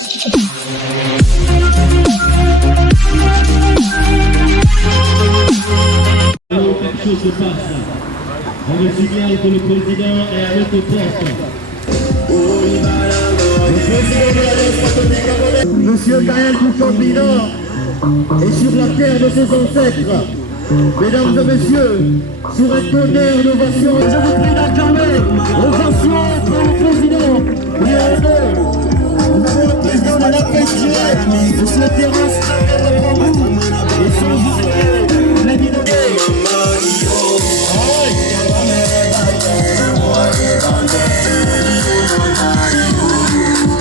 Quelque chose se passe. On me signale que le président est à notre porte. Monsieur Gaël Boucambina est sur la terre de ses ancêtres. Mesdames et messieurs, sur un tonnerre d'ovation, je vous prie d'acclamer ovation pour le président. Oui, nous avons le président de la PG, monsieur Terence Nangama et son journée, l'éminent.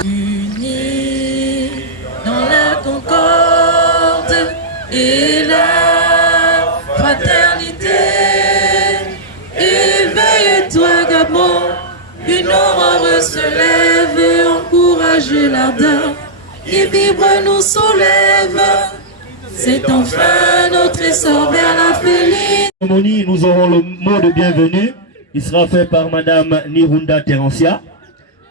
Unis dans la concorde et la fraternité, éveille-toi Gabon, une aurore se lève et encourage l'ardeur qui vibre nous soulève. C'est enfin notre essor vers la félicité. Nous aurons le mot de bienvenue. Il sera fait par Madame Nirunda Terencia.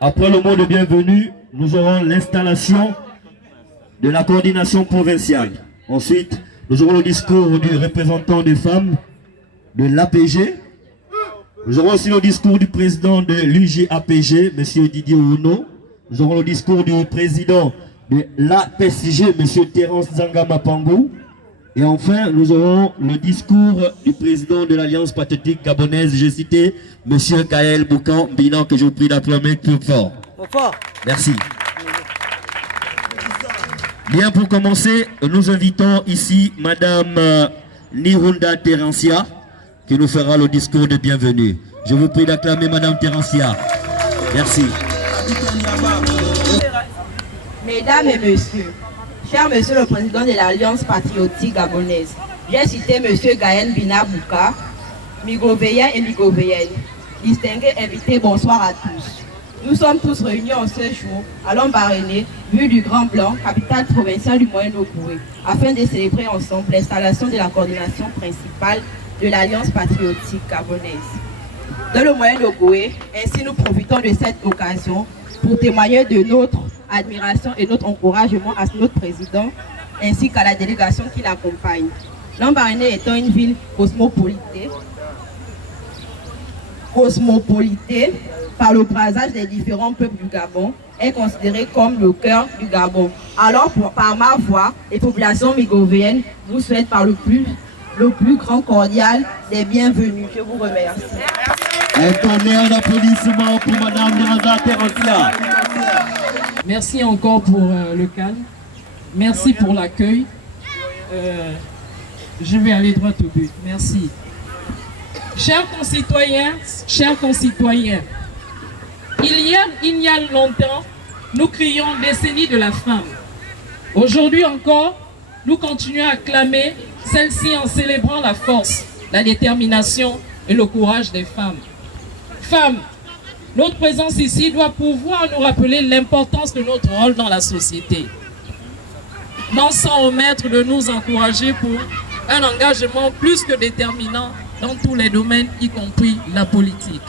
Après le mot de bienvenue, nous aurons l'installation de la coordination provinciale. Ensuite, nous aurons le discours du représentant des femmes de l'APG. Nous aurons aussi le discours du président de l'UGAPG, M. Didier Ouno. Nous aurons le discours du président de l'APSG, M. Terence Nangama Pangou. Et enfin, nous aurons le discours du président de l'Alliance patriotique gabonaise, j'ai cité M. Gaël Boucambina, que je vous prie d'acclamer plus fort. Merci. Bien, pour commencer, nous invitons ici Madame Nirunda Terencia, qui nous fera le discours de bienvenue. Je vous prie d'acclamer Madame Terencia. Merci. Mesdames et messieurs, cher monsieur le président de l'Alliance patriotique gabonaise, j'ai cité monsieur Gaël Bina Bouka, Migovéen et Migovéenne. Distingués invités, bonsoir à tous. Nous sommes tous réunis en ce jour à Lambaréné, vue du Grand Blanc, capitale provinciale du Moyen-Ogooué, afin de célébrer ensemble l'installation de la coordination principale de l'Alliance patriotique gabonaise. Dans le Moyen-Ogooué, ainsi nous profitons de cette occasion pour témoigner de notre admiration et notre encouragement à notre président ainsi qu'à la délégation qui l'accompagne. Lambaréné étant une ville cosmopolite par le brassage des différents peuples du Gabon, est considérée comme le cœur du Gabon. Alors, par ma voix, les populations migovéennes vous souhaitent par le plus grand cordial des bienvenus. Je vous remercie. Un tonnerre d'applaudissements pour Madame Nirunda Terencia. Merci encore pour le calme. Merci pour l'accueil. Je vais aller droit au but. Merci. Chers concitoyens, il y a longtemps, nous crions décennie de la femme. Aujourd'hui encore, nous continuons à clamer celle-ci en célébrant la force, la détermination et le courage des femmes. Femmes, notre présence ici doit pouvoir nous rappeler l'importance de notre rôle dans la société. Non sans omettre de nous encourager pour un engagement plus que déterminant dans tous les domaines, y compris la politique.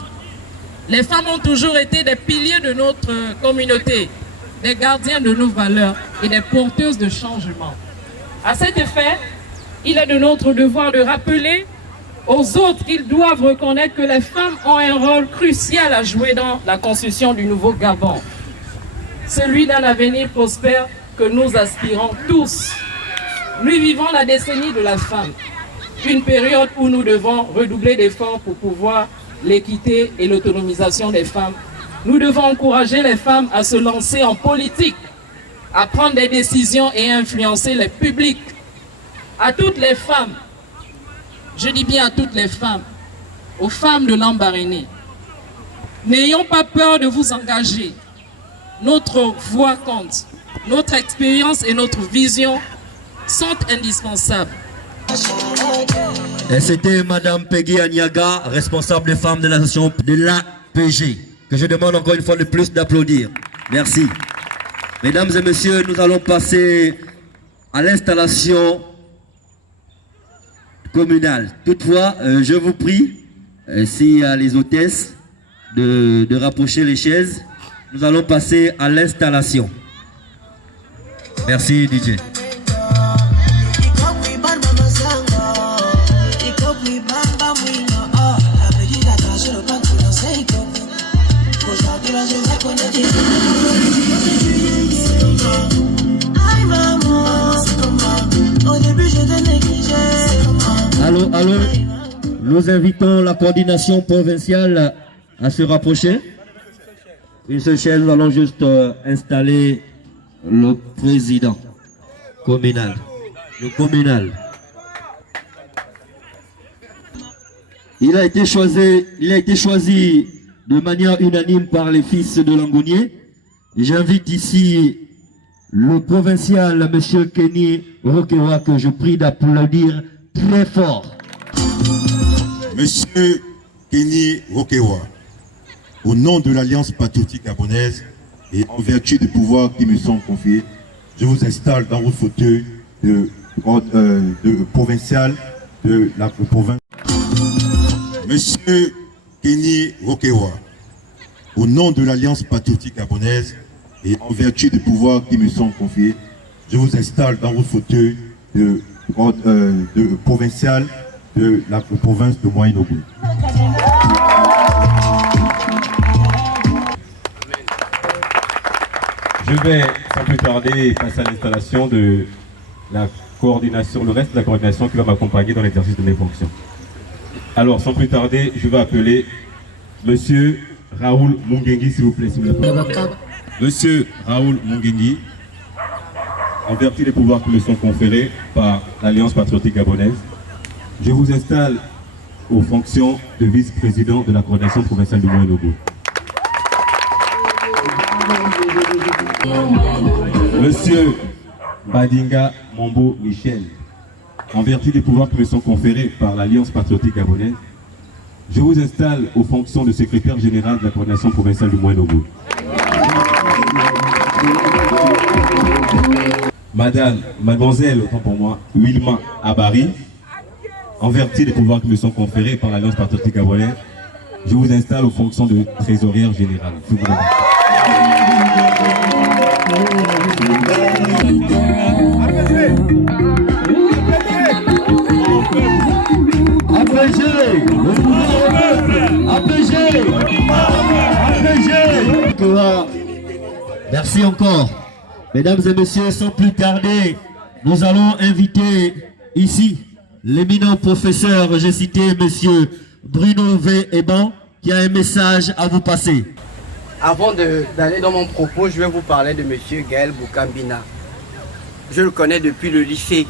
Les femmes ont toujours été des piliers de notre communauté, des gardiens de nos valeurs et des porteuses de changement. À cet effet, il est de notre devoir de rappeler aux autres qu'ils doivent reconnaître que les femmes ont un rôle crucial à jouer dans la construction du nouveau Gabon. Celui d'un avenir prospère que nous aspirons tous. Nous vivons la décennie de la femme, une période où nous devons redoubler d'efforts pour pouvoir l'équité et l'autonomisation des femmes. Nous devons encourager les femmes à se lancer en politique, à prendre des décisions et à influencer les publics. À toutes les femmes, je dis bien à toutes les femmes, aux femmes de Lambaréné, n'ayons pas peur de vous engager. Notre voix compte, notre expérience et notre vision sont indispensables. Et c'était Madame Peggy Aniaga, responsable des femmes de l'association de l'APG, que je demande encore une fois de plus d'applaudir. Merci. Mesdames et messieurs, nous allons passer à l'installation communale. Toutefois, je vous prie, si à les hôtesses, de rapprocher les chaises. Nous allons passer à l'installation. Merci DJ. Allô, nous invitons la coordination provinciale à se rapprocher. Une seule chaise, nous allons juste installer le président communal. Le communal. Il a été choisi de manière unanime par les fils de Langounier. J'invite ici le provincial, M. Kenny Rokewa, que je prie d'applaudir très fort. Monsieur Kenny Rokewa, au nom de l'Alliance patriotique gabonaise et en vertu des pouvoirs qui me sont confiés, je vous installe dans votre fauteuil de provincial de la province. Monsieur Kenny Rokewa, au nom de l'Alliance patriotique gabonaise et en vertu des pouvoirs qui me sont confiés, je vous installe dans votre fauteuil de provincial de la province de Moyen-Ogooué. Je vais sans plus tarder passer à l'installation de la coordination, le reste de la coordination qui va m'accompagner dans l'exercice de mes fonctions. Alors sans plus tarder, je vais appeler Monsieur Raoul Mungengi, s'il vous plaît. Monsieur Raoul Mungengi, en vertu des pouvoirs qui me sont conférés par l'Alliance patriotique gabonaise, je vous installe aux fonctions de vice-président de la coordination provinciale du Moyen-Ogooué. Monsieur Badinga Mambo Michel, en vertu des pouvoirs qui me sont conférés par l'Alliance patriotique gabonaise, je vous installe aux fonctions de secrétaire général de la coordination provinciale du Moyen-Ogooué. Mademoiselle, autant pour moi, Wilma Abari, en vertu des pouvoirs qui me sont conférés par l'Alliance patriotique gabonaise, je vous installe aux fonctions de trésorière générale. Merci encore. Mesdames et messieurs, sans plus tarder, nous allons inviter ici l'éminent professeur, j'ai cité monsieur Bruno V. Eban, qui a un message à vous passer. Avant d'aller dans mon propos, je vais vous parler de monsieur Gaël Boukambina. Je le connais depuis le lycée.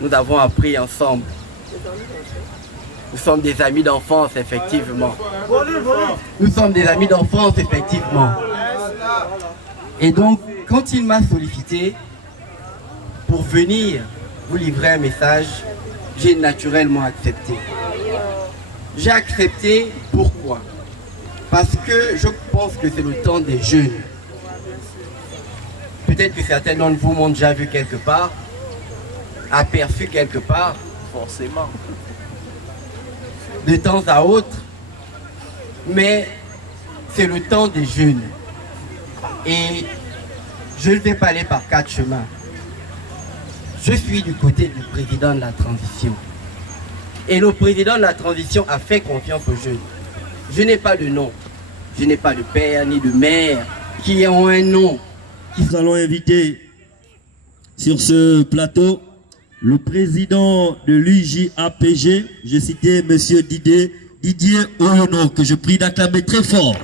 Nous avons appris ensemble. Nous sommes des amis d'enfance, effectivement. Nous sommes des amis d'enfance, effectivement. Et donc, quand il m'a sollicité pour venir vous livrer un message, j'ai naturellement accepté. J'ai accepté, pourquoi? Parce que je pense que c'est le temps des jeunes. Peut-être que certains d'entre vous m'ont déjà vu quelque part, aperçu quelque part, forcément, de temps à autre, mais c'est le temps des jeunes. Et je ne vais pas aller par 4 chemins. Je suis du côté du président de la transition. Et le président de la transition a fait confiance aux jeunes. Je n'ai pas de nom. Je n'ai pas de père ni de mère qui ont un nom. Nous allons inviter sur ce plateau le président de l'UJAPG, j'ai cité M. Didier Oyono, que je prie d'acclamer très fort.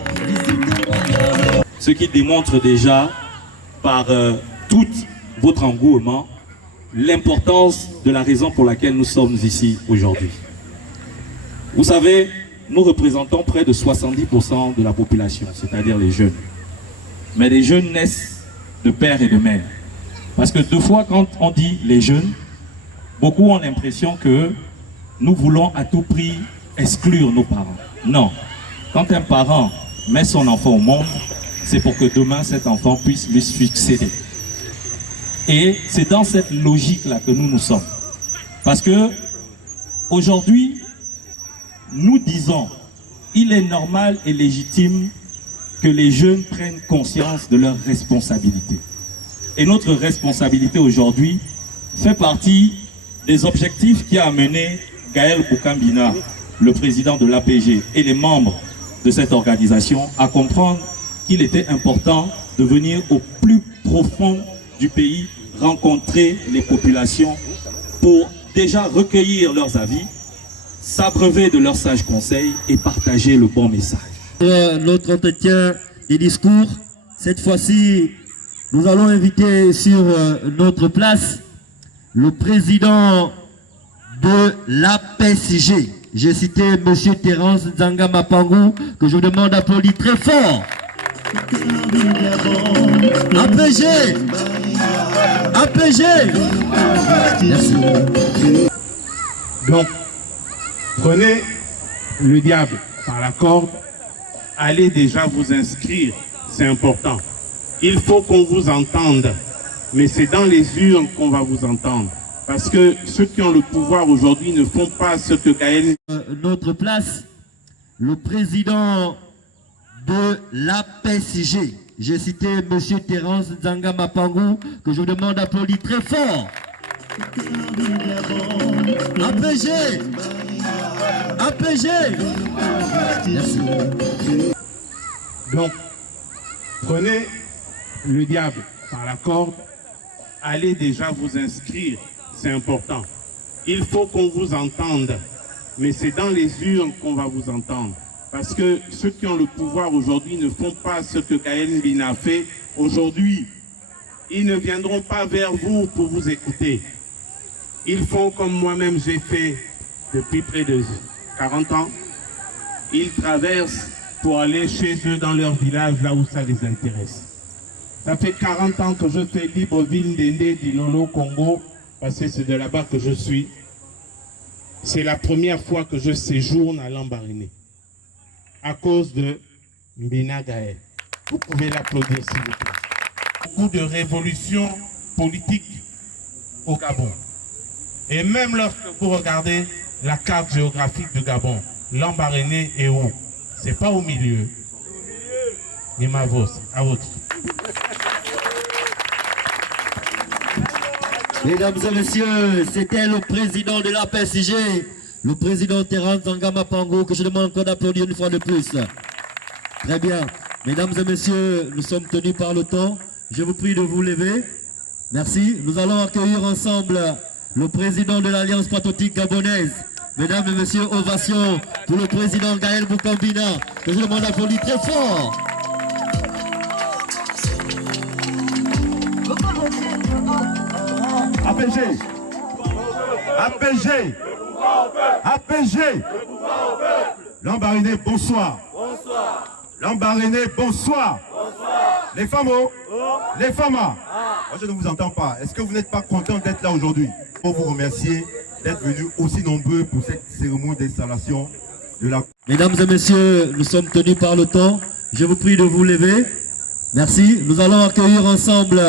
Ce qui démontre déjà par tout votre engouement l'importance de la raison pour laquelle nous sommes ici aujourd'hui. Vous savez, nous représentons près de 70% de la population, c'est-à-dire les jeunes. Mais les jeunes naissent de père et de mère. Parce que deux fois, quand on dit les jeunes, beaucoup ont l'impression que nous voulons à tout prix exclure nos parents. Non. Quand un parent met son enfant au monde, c'est pour que demain cet enfant puisse lui succéder. Et c'est dans cette logique-là que nous sommes. Parce que aujourd'hui, nous disons, il est normal et légitime que les jeunes prennent conscience de leurs responsabilités. et notre responsabilité aujourd'hui fait partie des objectifs qui a amené Gaël Boukambina, le président de l'APG, et les membres de cette organisation à comprendre qu'il était important de venir au plus profond du pays, rencontrer les populations pour déjà recueillir leurs avis, s'abreuver de leurs sages conseils et partager le bon message. Notre entretien des discours, cette fois-ci, nous allons inviter sur notre place le président de l'APSG. J'ai cité M. Terence Nzanga Mapangu, que je vous demande d'applaudir très fort. APG! APG! Merci. Donc, prenez le diable par la corde, allez déjà vous inscrire, c'est important. Il faut qu'on vous entende, mais c'est dans les urnes qu'on va vous entendre. Parce que ceux qui ont le pouvoir aujourd'hui ne font pas ce que Gaël... Notre place, le président de l'APSG. J'ai cité M. Terence Nzanga Mapangu, que je vous demande d'applaudir très fort. APG! APG! Merci. Donc, prenez le diable par la corde, allez déjà vous inscrire, c'est important. Il faut qu'on vous entende, mais c'est dans les urnes qu'on va vous entendre. Parce que ceux qui ont le pouvoir aujourd'hui ne font pas ce que Gaël Mbina a fait aujourd'hui. Ils ne viendront pas vers vous pour vous écouter. Ils font comme moi-même j'ai fait depuis près de 40 ans. Ils traversent pour aller chez eux dans leur village, là où ça les intéresse. Ça fait 40 ans que je fais Libreville, Ndende, Dilolo, Congo, parce que c'est de là-bas que je suis. C'est la première fois que je séjourne à Lambaréné, à cause de Mbina Gaël. Vous pouvez l'applaudir s'il vous plaît. Beaucoup de révolutions politiques au Gabon. Et même lorsque vous regardez la carte géographique du Gabon, Lambaréné est où? C'est pas au milieu. Nimavos, à votre. Mesdames et messieurs, c'était le président de la PSG, le président Terence Nzanga Mapangu, que je demande encore d'applaudir une fois de plus. Très bien. Mesdames et messieurs, nous sommes tenus par le temps. Je vous prie de vous lever. Merci. Nous allons accueillir ensemble le président de l'Alliance patriotique gabonaise. Mesdames et messieurs, ovation pour le président Gaël Boukambina, que je demande d'applaudir très fort. APG, APG, APG, Lambaréné, bonsoir. Lambaréné, bonsoir. Les femmes, les femmes. Moi, je ne vous entends pas. Est-ce que vous n'êtes pas content d'être là aujourd'hui? Pour vous remercier d'être venus aussi nombreux pour cette cérémonie d'installation de la... Mesdames et messieurs, nous sommes tenus par le temps. Je vous prie de vous lever. Merci. Nous allons accueillir ensemble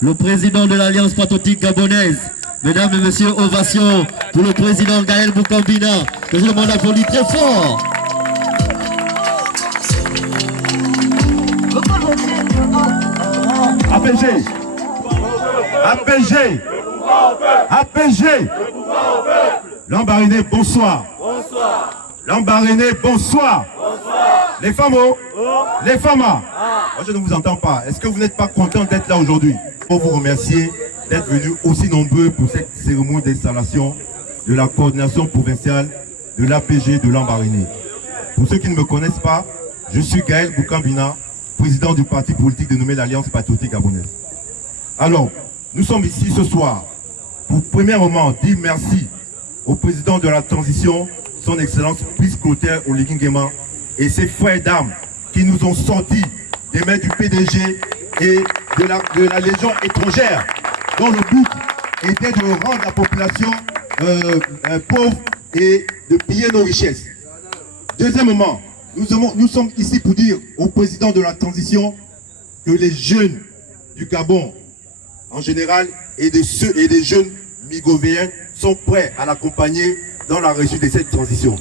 le président de l'Alliance patriotique gabonaise. Mesdames et messieurs, ovation pour le président Gaël Boukambina, que je demande d'applaudir très fort. APG, APG, APG, Lambaréné, bonsoir. Lambaréné, bonsoir. Les femmes, les femmes. Moi, je ne vous entends pas. Est-ce que vous n'êtes pas content d'être là aujourd'hui? Pour vous remercier d'être venus aussi nombreux pour cette cérémonie d'installation de la coordination provinciale de l'APG de Lambaréné. Pour ceux qui ne me connaissent pas, je suis Gaël Boukambina, président du parti politique dénommé l'Alliance patriotique gabonaise. Alors, nous sommes ici ce soir pour premièrement dire merci au président de la transition, son Excellence Brice Clotaire Oligui-Nguema, et ses frères d'armes qui nous ont sortis des mains du PDG et de la Légion étrangère, dont le but était de rendre la population pauvre et de piller nos richesses. Deuxièmement, nous sommes ici pour dire au président de la transition que les jeunes du Gabon en général et des jeunes migovéens sont prêts à l'accompagner dans la réussite de cette transition.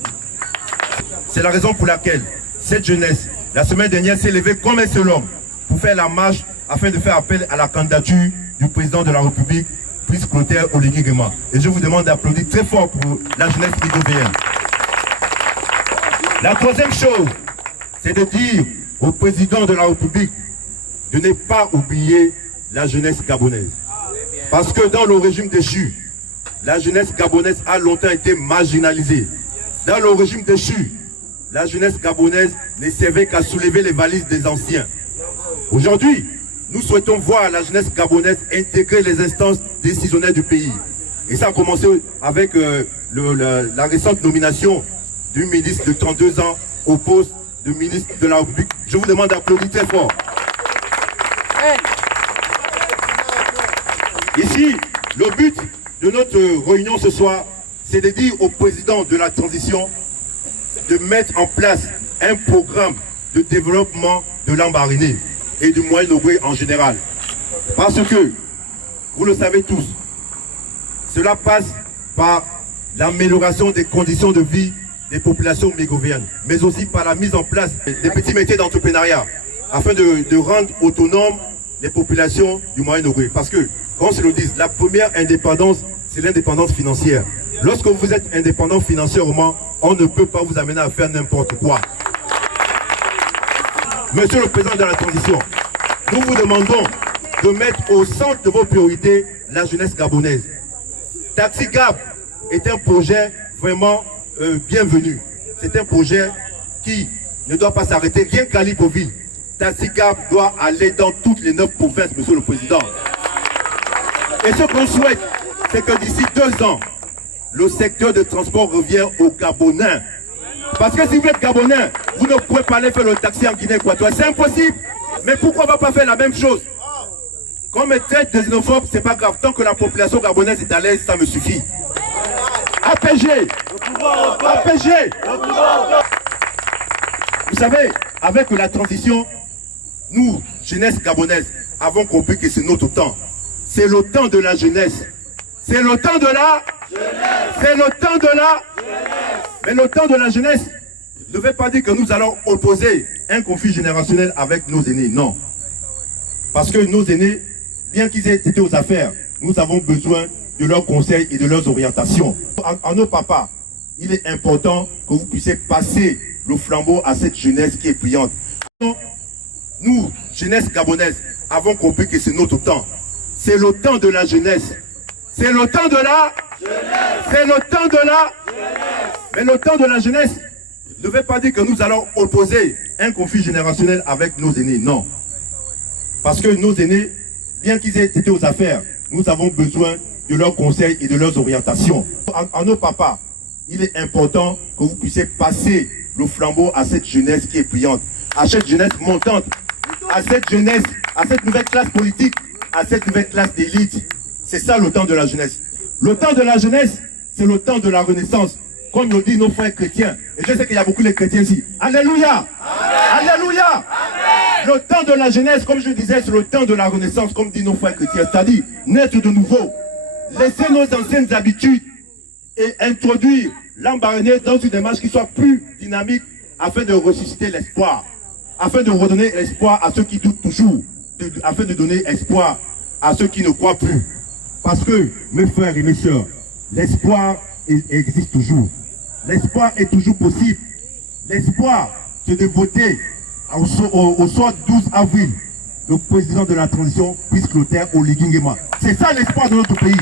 C'est la raison pour laquelle cette jeunesse, la semaine dernière, s'est levée comme un seul homme pour faire la marche afin de faire appel à la candidature du président de la République, Brice Clotaire Oligui Nguema. Et je vous demande d'applaudir très fort pour la jeunesse migovéenne. La troisième chose, c'est de dire au président de la République de ne pas oublier la jeunesse gabonaise. Parce que dans le régime déchu, la jeunesse gabonaise a longtemps été marginalisée. Dans le régime déchu, la jeunesse gabonaise ne servait qu'à soulever les valises des anciens. Aujourd'hui, nous souhaitons voir la jeunesse gabonaise intégrer les instances décisionnelles du pays. Et ça a commencé avec la récente nomination du ministre de 32 ans au poste de ministre de la République. Je vous demande d'applaudir très fort. Ici, le but de notre réunion ce soir, c'est de dire au président de la transition de mettre en place un programme de développement de Lambaréné et du Moyen-Ogooué en général. Parce que, vous le savez tous, cela passe par l'amélioration des conditions de vie des populations mégovéennes, mais aussi par la mise en place des petits métiers d'entrepreneuriat, afin de rendre autonomes les populations du Moyen-Ogooué. Parce que, comme se le dit, la première indépendance, c'est l'indépendance financière. Lorsque vous êtes indépendant financièrement, on ne peut pas vous amener à faire n'importe quoi. Monsieur le président de la transition, nous vous demandons de mettre au centre de vos priorités la jeunesse gabonaise. Taxi Gab est un projet vraiment bienvenu. C'est un projet qui ne doit pas s'arrêter rien qu'à Libreville. Taxi Gab doit aller dans toutes les 9 provinces, monsieur le président. Et ce qu'on souhaite, c'est que d'ici 2 ans, le secteur de transport revient aux Gabonais. Parce que si vous êtes Gabonais, vous ne pouvez pas aller faire le taxi en Guinée équatoriale. C'est impossible. Mais pourquoi on ne va pas faire la même chose? Quand on me traite de xénophobe, c'est pas grave. Tant que la population gabonaise est à l'aise, ça me suffit. APG. APG. Vous savez, avec la transition, nous, jeunesse gabonaise, avons compris que c'est notre temps. C'est le temps de la jeunesse. C'est le temps de la jeunesse. C'est le temps de la jeunesse. Mais le temps de la jeunesse ne veut pas dire que nous allons opposer un conflit générationnel avec nos aînés. Non. Parce que nos aînés, bien qu'ils aient été aux affaires, nous avons besoin de leurs conseils et de leurs orientations. À nos papas, il est important que vous puissiez passer le flambeau à cette jeunesse qui est brillante. Nous, jeunesse gabonaise, avons compris que c'est notre temps. C'est le temps de la jeunesse. C'est le temps de la jeunesse. C'est le temps de la jeunesse. Mais le temps de la jeunesse ne veut pas dire que nous allons opposer un conflit générationnel avec nos aînés. Non. Parce que nos aînés, bien qu'ils aient été aux affaires, nous avons besoin de leurs conseils et de leurs orientations. À nos papas, il est important que vous puissiez passer le flambeau à cette jeunesse qui est brillante, à cette jeunesse montante, à cette jeunesse, à cette nouvelle classe politique, à cette nouvelle classe d'élite. C'est ça le temps de la jeunesse. Le temps de la jeunesse, c'est le temps de la renaissance, comme le disent nos frères chrétiens. Et je sais qu'il y a beaucoup de chrétiens ici. Alléluia. Amen. Alléluia. Amen. Le temps de la jeunesse, comme je disais, c'est le temps de la renaissance, comme disent nos frères chrétiens. C'est-à-dire naître de nouveau, laisser nos anciennes habitudes et introduire Lambaréné dans une démarche qui soit plus dynamique afin de ressusciter l'espoir, afin de redonner l'espoir à ceux qui doutent toujours, afin de donner espoir à ceux qui ne croient plus. Parce que, mes frères et mes sœurs, l'espoir existe toujours. L'espoir est toujours possible. L'espoir, c'est de voter au soir 12 avril, le président de la transition, Brice Clotaire Oligui Nguema. C'est ça l'espoir de notre pays.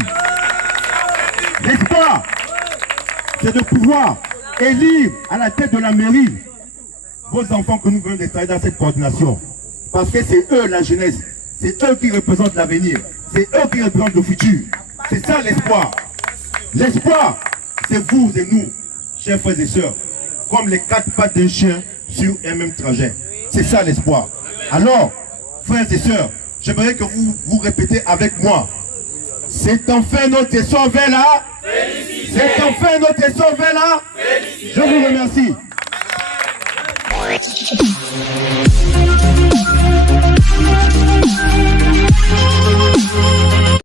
L'espoir, c'est de pouvoir élire à la tête de la mairie vos enfants que nous venons d'installer dans cette coordination. Parce que c'est eux la jeunesse. C'est eux qui représentent l'avenir. C'est eux qui représentent le futur. C'est ça l'espoir. L'espoir, c'est vous et nous, chers frères et sœurs, comme les 4 pattes d'un chien sur un même trajet. C'est ça l'espoir. Alors, frères et sœurs, j'aimerais que vous répétez avec moi. C'est enfin notre sauvé là. C'est enfin notre sauvé là. Je vous remercie.